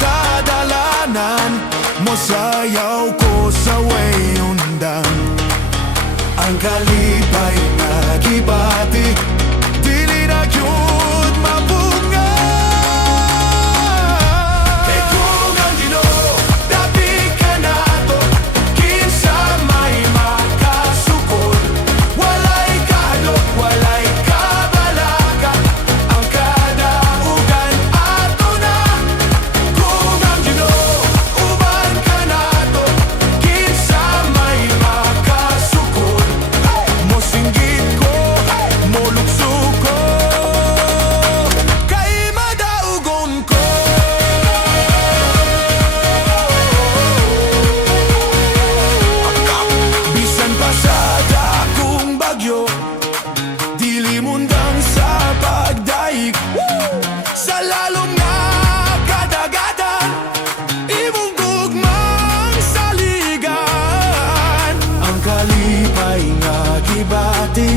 kadalanan mosayaw ko sa way undang. Ang kalipay nagibati dili na yun mabunga. Kay kung ang Ginoo dapi ka nato, kinsa may makasukol. Walay kahadlok, walay kabalaga, ang kadaugan ato na. Kung ang Ginoo uban ka nato, kinsa may makasukol. Mosinggit ko, molukso ko, kay madaugon ko. Bisan pa sa dakong bagyo, dili mundang sa pagdaig. Sa lalong nga kadagatan, imong gugmang saligan. Ang kalipay nga gibati